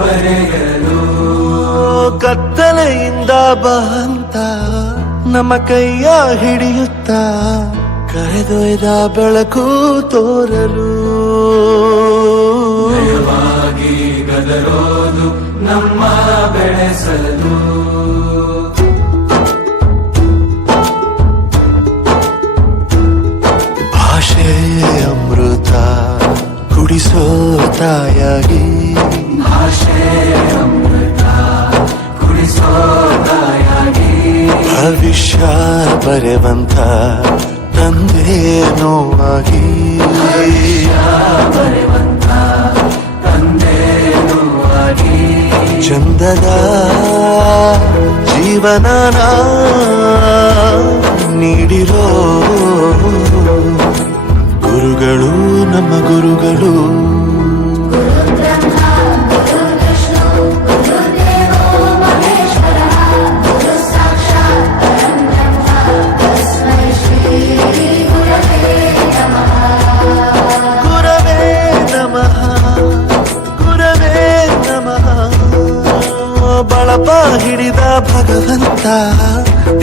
ಬರೆಯಲು ಕತ್ತಲೆಯಿಂದ ಬಂತ ನಮ್ಮ ಕೈಯ ಹಿಡಿಯುತ್ತ ಕರೆದೊಯ್ದ ಬೆಳಕು ತೋರಲು ಭಯವಾಗಿ ಗದರೋದು ನಮ್ಮ ಬೆಳೆಸಲು ಭಾಷೆ ಅಮೃತ ಕುಡಿಸೋ ತಾಯಾಗಿ ಭಾಷೆ ಅಮೃತ ಕುಡಿಸೋ ತಾಯಾಗಿ ಭವಿಷ್ಯ ಬರೆವಂತ ತಂದೆ ನೋವಾಗಿ ಬರೆವಂತ ತಂದೆ ನೋವಾಗಿ ಚಂದದ ಜೀವನನ ನೀಡಿರೋ ಗುರುಗಳು ನಮ್ಮ ಗುರುಗಳು ಬಳಪ ಹಿಡಿದ ಭಗವಂತ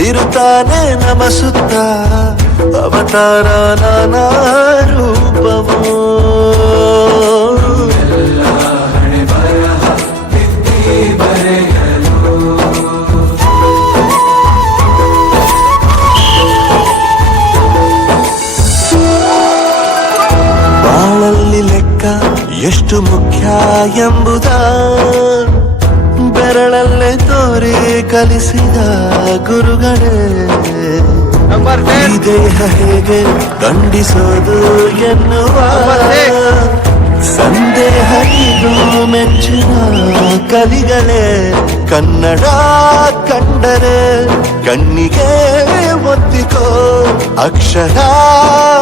ಇರುತ್ತಾನೆ ನಮ ಸುತ್ತ ಅವತಾರ ನಾನಾ ರೂಪವೋ ಹಣೆ ಬರಹ ತಿದ್ದಿ ಬರೆಯಲು ಬಾಳಲ್ಲಿ ಲೆಕ್ಕ ಎಷ್ಟು ಮುಖ್ಯ ಎಂಬುದ ಬೆರಳಲ್ಲೇ ತೋರಿ ಕಲಿಸಿದ ಗುರುಗಳೇ ಈ ದೇಹ ಹೇಗೆ ದಂಡಿಸೋದು ಎನ್ನುವ ಸಂದೇಹ ಇದು ಮೆಚ್ಚಿನ ಕಲಿಗಳೇ ಕನ್ನಡ ಕಂಡರೆ ಕಣ್ಣಿಗೆ ಒತ್ತಿಕೋ ಅಕ್ಷರ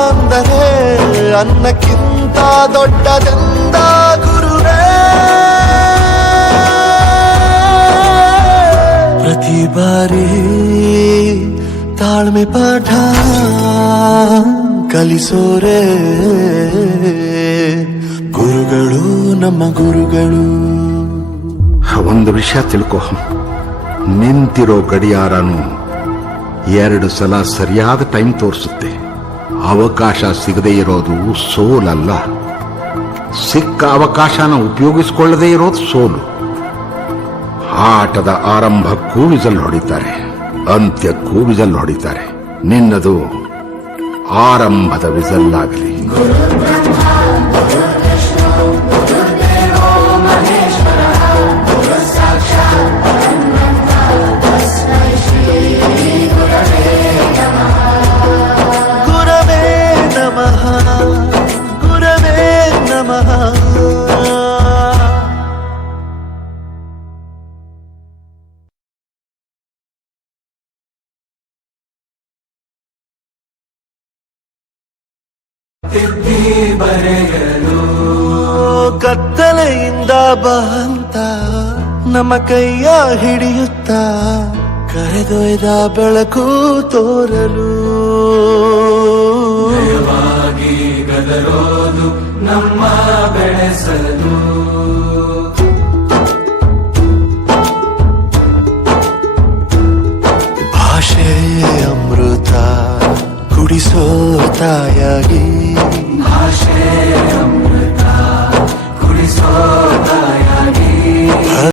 ಅಂದರೆ ಅನ್ನಕ್ಕಿಂತ ದೊಡ್ಡದೆಂದ ಗುರುವೇ ಪ್ರತಿ ಬಾರಿ ತಾಳ್ಮೆ ಪಾಠ ಕಲಿಸೋರೆ ಗುರುಗಳು ನಮ್ಮ ಗುರುಗಳು. ಒಂದು ವಿಷಯ ತಿಳ್ಕೊ, ನಿಂತಿರೋ ಗಡಿಯಾರನು 2 ಸಲ ಸರಿಯಾದ ಟೈಮ್ ತೋರಿಸುತ್ತೆ. ಅವಕಾಶ ಸಿಗದೇ ಇರೋದು ಸೋಲಲ್ಲ, ಸಿಕ್ಕ ಅವಕಾಶನ ಉಪಯೋಗಿಸಿಕೊಳ್ಳದೇ ಇರೋದು ಸೋಲು. ಆಟದ ಆರಂಭಕ್ಕೂ ವಿಸಲ್ ಹೊಡಿತಾರೆ, ಅಂತ್ಯಕ್ಕೂ ವಿಸಲ್ ಹೊಡಿತಾರೆ. ನಿನ್ನದು ಆರಂಭದ ವಿಸಲ್ ಆಗಲಿ. ಗುರವೇ ನಮಃ, ಗುರವೇ ನಮಃ. ತಿದ್ದಿ ಬರೆಯಲು ಕತ್ತಲೆಯಿಂದ ಬಂತ ನಮ್ಮ ಕೈಯ ಹಿಡಿಯುತ್ತ ಕರೆದೊಯ್ದ ಬೆಳಕು ತೋರಲು ಭಯವಾಗಿ ಗದರೋದು ನಮ್ಮ ಬೆಳೆಸಲು